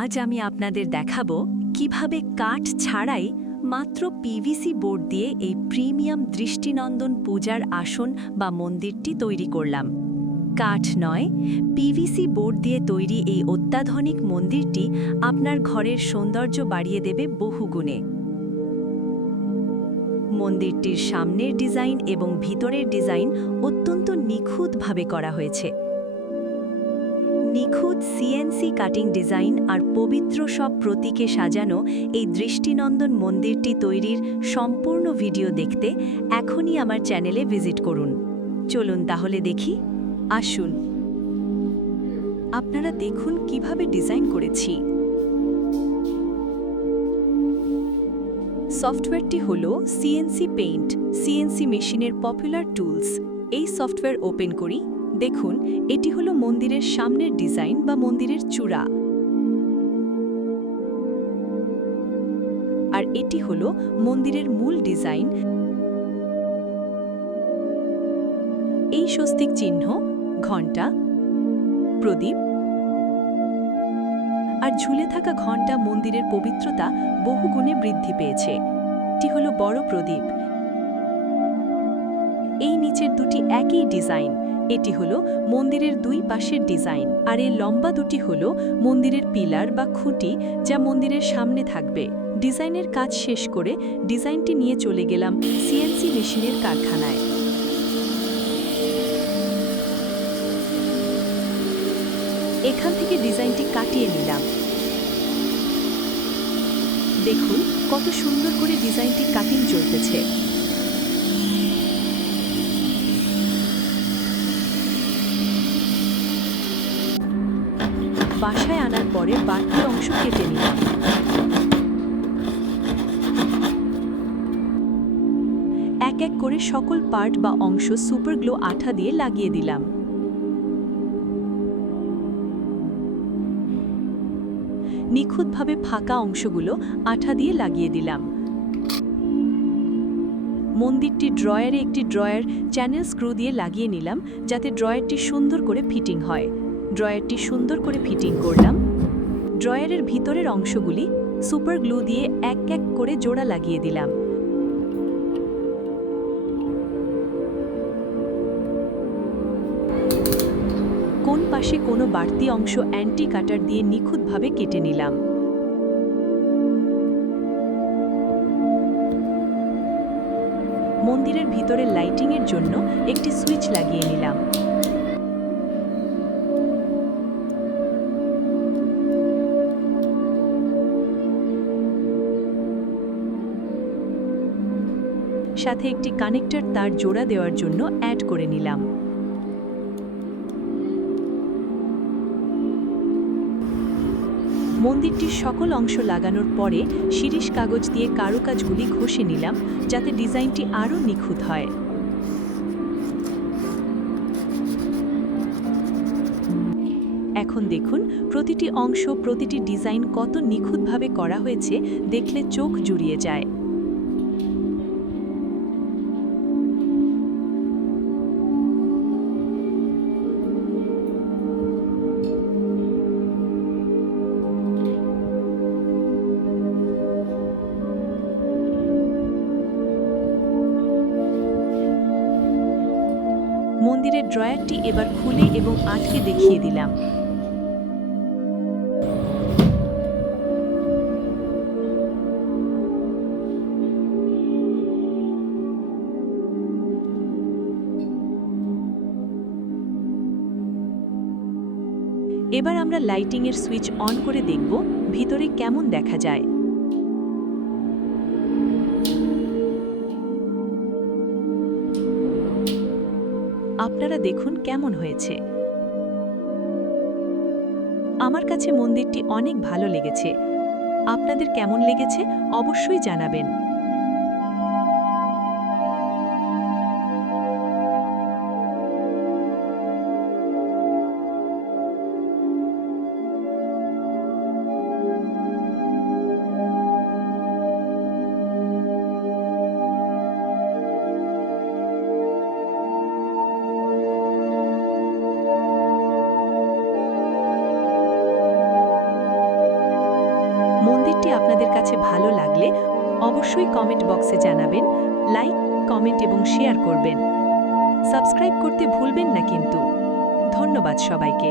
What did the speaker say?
আজ আমি আপনাদের দেখাবো কিভাবে কাঠ ছাড়াই মাত্র পিভিসি বোর্ড দিয়ে এই প্রিমিয়াম দৃষ্টিনন্দন পূজার আসন বা মন্দিরটি তৈরি করলাম। কাঠ নয়, পিভিসি বোর্ড দিয়ে তৈরি এই অত্যাধুনিক মন্দিরটি আপনার ঘরের সৌন্দর্য বাড়িয়ে দেবে বহুগুণে। মন্দিরটির সামনের ডিজাইন এবং ভিতরের ডিজাইন অত্যন্ত নিখুঁতভাবে করা হয়েছে। নিখুঁত সিএনসি কাটিং ডিজাইন আর পবিত্র সব প্রতীকে সাজানো এই দৃষ্টিনন্দন মন্দিরটি তৈরির সম্পূর্ণ ভিডিও দেখতে এখনই আমার চ্যানেলে ভিজিট করুন। চলুন তাহলে দেখি। আসুন, আপনারা দেখুন কিভাবে ডিজাইন করেছি। সফটওয়্যারটি হল সিএনসি পেইন্ট, সিএনসি মেশিনের পপুলার টুলস। এই সফটওয়্যার ওপেন করি। দেখুন, এটি হলো মন্দিরের সামনের ডিজাইন বা মন্দিরের চূড়া, আর এটি হলো মন্দিরের মূল ডিজাইন। এই স্বস্তিক চিহ্ন, ঘণ্টা, প্রদীপ আর ঝুলে থাকা ঘণ্টা মন্দিরের পবিত্রতা বহুগুণে বৃদ্ধি পেয়েছে। এটি হলো বড় প্রদীপ। এই নিচের দুটি একই ডিজাইন। এটি হলো মন্দিরের দুই পাশের ডিজাইন, আর এই লম্বা দুটি হলো মন্দিরের পিলার বা খুঁটি, যা মন্দিরের সামনে থাকবে। ডিজাইনের কাজ শেষ করে ডিজাইনটি নিয়ে চলে গেলাম সিএনসি মেশিনের কারখানায়। এখান থেকে ডিজাইনটি কাটিয়ে নিলাম। দেখুন কত সুন্দর করে ডিজাইনটি কাটিং চলতেছে। বাসায় আনার পরে বাড়তি অংশ কেটে নিলাম। এক এক করে সকল পার্ট বা অংশ সুপার গ্লো আঠা দিয়ে লাগিয়ে দিলাম। নিখুঁতভাবে ফাঁকা অংশগুলো আঠা দিয়ে লাগিয়ে দিলাম। মন্দিরটি ড্রয়ারে একটি ড্রয়ার চ্যানেল স্ক্রু দিয়ে লাগিয়ে নিলাম, যাতে ড্রয়ারটি সুন্দর করে ফিটিং হয়। ড্রয়ারটি সুন্দর করে ফিটিং করলাম। ড্রয়ারের ভিতরের অংশগুলি সুপার গ্লু দিয়ে এক এক করে জোড়া লাগিয়ে দিলাম। কোন পাশে কোনো বাড়তি অংশ অ্যান্টি কাটার দিয়ে নিখুঁতভাবে কেটে নিলাম। মন্দিরের ভিতরে লাইটিংয়ের জন্য একটি সুইচ লাগিয়ে নিলাম। সাথে একটি কানেক্টর তার জোড়া দেওয়ার জন্য অ্যাড করে নিলাম। মন্দিরটির সকল অংশ লাগানোর পরে শিরিষ কাগজ দিয়ে কারুকাজগুলি ঘষে নিলাম, যাতে ডিজাইনটি আরও নিখুঁত হয়। এখন দেখুন প্রতিটি অংশ, প্রতিটি ডিজাইন কত নিখুঁতভাবে করা হয়েছে, দেখলে চোখ জুড়িয়ে যায়। মন্দিরের ড্রয়ারটি এবার খুলে এবং আটকে দেখিয়ে দিলাম। এবার আমরা লাইটিংয়ের সুইচ অন করে দেখব ভিতরে কেমন দেখা যায়। আপনারা দেখুন কেমন হয়েছে। আমার কাছে মন্দিরটি অনেক ভালো লেগেছে। আপনাদের কেমন লেগেছে অবশ্যই জানাবেন। মন্দিরটি আপনাদের কাছে ভালো লাগলে অবশ্যই কমেন্ট বক্সে জানাবেন, লাইক, কমেন্ট এবং শেয়ার করবেন। সাবস্ক্রাইব করতে ভুলবেন না কিন্তু। ধন্যবাদ সবাইকে।